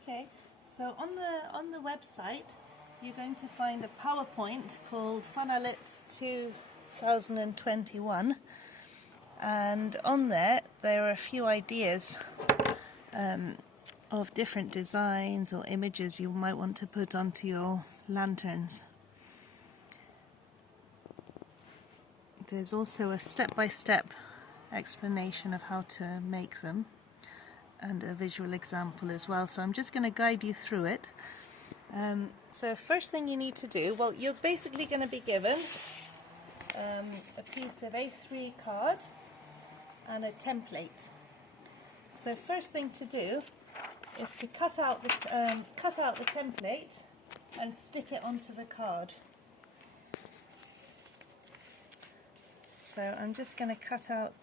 Okay, so on the website you're going to find a PowerPoint called Fanalets 2021, and on there are a few ideas of different designs or images you might want to put onto your lanterns. There's also a step-by-step explanation of how to make them and a visual example as well, so I'm just going to guide you through it. So first thing you need to do, well, you're basically going to be given a piece of A3 card and a template. So first thing to do is to cut out the template and stick it onto the card. So I'm just going to cut out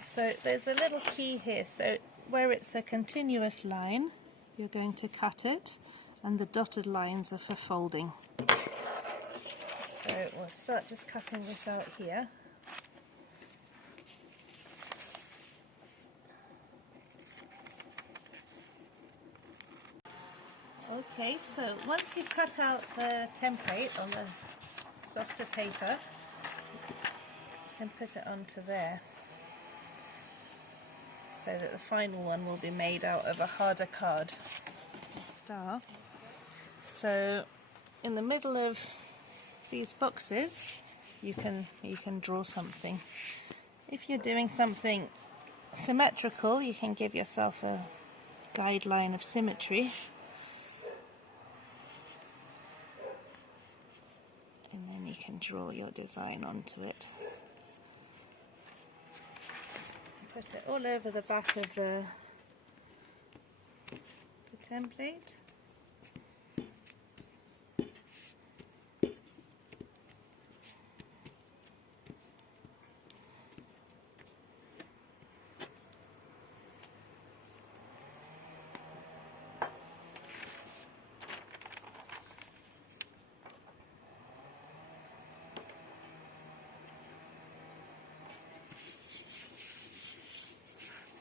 so there's a little key here, so where it's a continuous line you're going to cut it, and the dotted lines are for folding. So we'll start just cutting this out here. Okay, so once you've cut out the template on the softer paper, you can put it onto there, so that the final one will be made out of a harder card. Star. So in the middle of these boxes you can draw something. If you're doing something symmetrical, you can give yourself a guideline of symmetry, and then you can draw your design onto it. Put it all over the back of the template.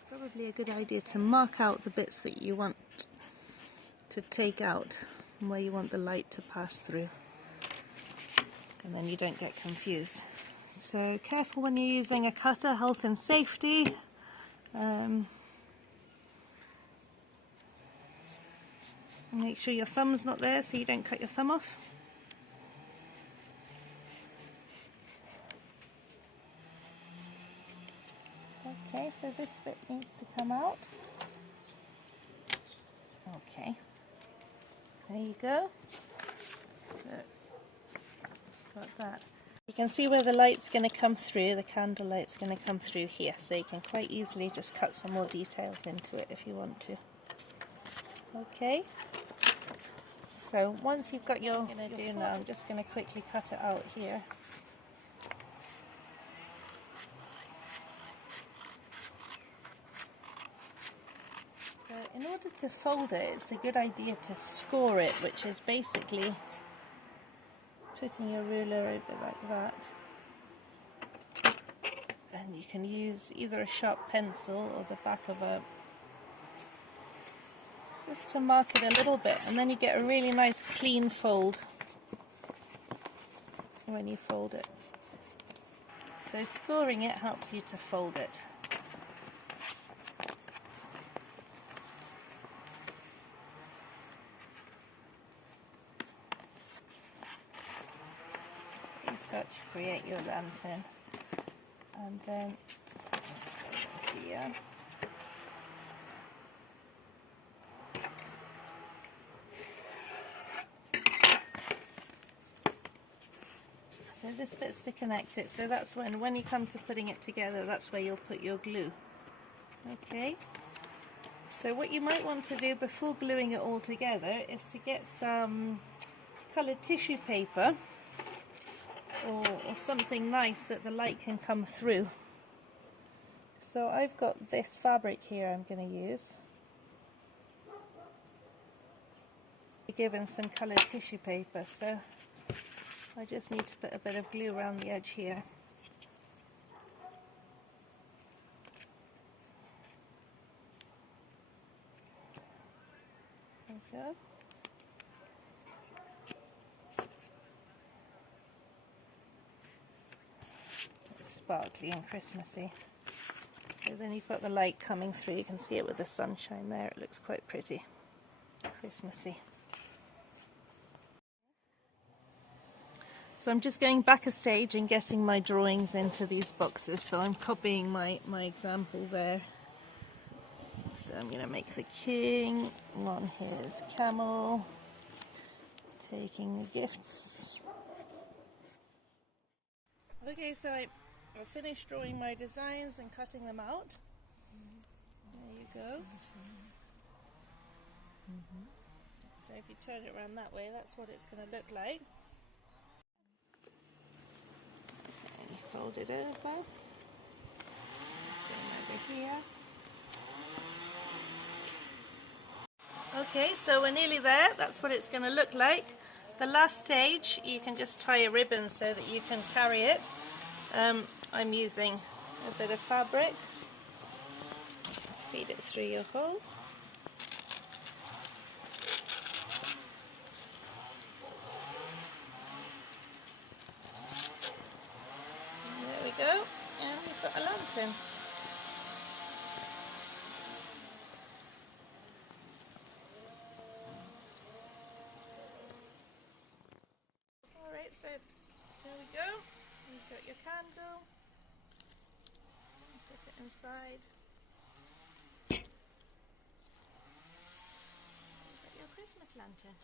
Probably a good idea to mark out the bits that you want to take out and where you want the light to pass through, and then you don't get confused. So careful when you're using a cutter, health and safety. Make sure your thumb's not there so you don't cut your thumb off. Okay, so this bit needs to come out. Okay, there you go. So, got that. You can see where the light's going to come through, the candle light's going to come through here, so you can quite easily just cut some more details into it if you want to. Okay, so once you've got your, what I'm going to do now, I'm just going to quickly cut it out here. In order to fold it, it's a good idea to score it, which is basically putting your ruler over like that. And you can use either a sharp pencil or the back of a, just to mark it a little bit, and then you get a really nice clean fold when you fold it. So scoring it helps you to fold it. Start to create your lantern, and then here. So this bit's to connect it, so that's when you come to putting it together, that's where you'll put your glue. Okay, so what you might want to do before gluing it all together is to get some coloured tissue paper or something nice that the light can come through. So I've got this fabric here I'm going to use. Given some coloured tissue paper, so I just need to put a bit of glue around the edge here. go. It's sparkly and Christmassy. So then you've got the light coming through, you can see it with the sunshine there, it looks quite pretty, Christmassy. So I'm just going back a stage and getting my drawings into these boxes, so I'm copying my example there. So I'm going to make the king, one here is camel, taking the gifts. Okay, so I finished drawing my designs and cutting them out. There you go. So if you turn it around that way, that's what it's going to look like. And you fold it over. Same over here. Okay, so we're nearly there. That's what it's going to look like. The last stage, you can just tie a ribbon so that you can carry it. I'm using a bit of fabric. Feed it through your hole. And there we go, and we've got a lantern. Alright, so there we go. You've got your candle. Put it inside. You've got your Christmas lantern.